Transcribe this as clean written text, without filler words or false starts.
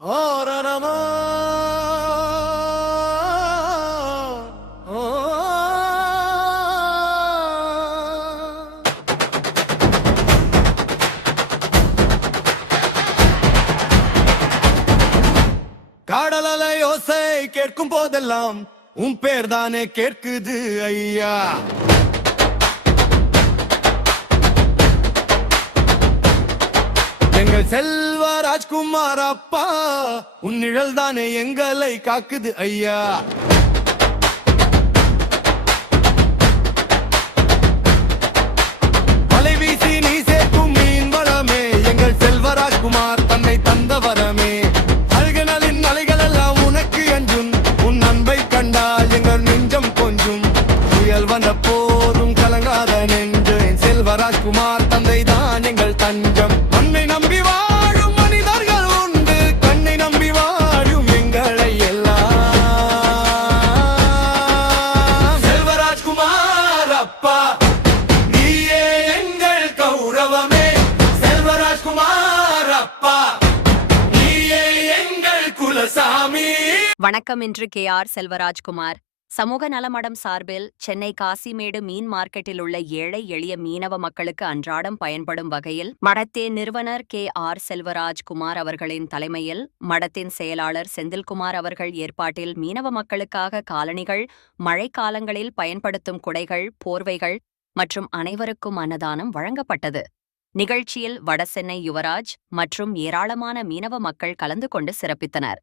ஓரணமா ஓ கடலலை யோசை கேட்கும் போதெல்லாம் உன் பேர் தானே கேட்குது ஐயா. எங்கள் செல்வ ராஜ்குமார் அப்பா, உன் நிழல் தானே எங்களை காக்குது ஐயா. மலை வீசி நீ சேர்க்கும் மீன் வளமே, எங்கள் செல்வ ராஜ்குமார் தன்னை தந்த வரமே. அழுகனலின் அலைகள் எல்லாம் உனக்கு அஞ்சும், உன் அன்பை கண்டால் எங்கள் நெஞ்சம் கொஞ்சும். புயல் வந்த போதும் கலங்காத நெஞ்சு, என் செல்வ ராஜ்குமார் தந்தை தான் எங்கள் தஞ்சம். மண்ணை நம்பி வாழும் மனிதர்கள் உண்டு, கண்ணை நம்பி வாழும் எங்களை எல்லாம். செல்வராஜ்குமார் அப்பா, நீயே எங்கள் கௌரவமே. செல்வராஜ்குமார் அப்பா, நீயே எங்கள் குலசாமி. வணக்கம். இன்று KR செல்வராஜ்குமார் சமூக நலமடம் சார்பில் சென்னை காசிமேடு மீன் மார்க்கெட்டில் உள்ள ஏழை எளிய மீனவ மக்களுக்கு அன்றாடம் பயன்படும் வகையில் மடத்தின் நிறுவனர் KR செல்வராஜ்குமார் அவர்களின் தலைமையில் மடத்தின் செயலாளர் செந்தில்குமார் அவர்கள் ஏற்பாட்டில் மீனவ மக்களுக்காக காலணிகள், மழைக்காலங்களில் பயன்படுத்தும் குடைகள், போர்வைகள் மற்றும் அனைவருக்கும் அன்னதானம் வழங்கப்பட்டது. நிகழ்ச்சியில் வடசென்னை யுவராஜ் மற்றும் ஏராளமான மீனவ மக்கள் கலந்து கொண்டு சிறப்பித்தனர்.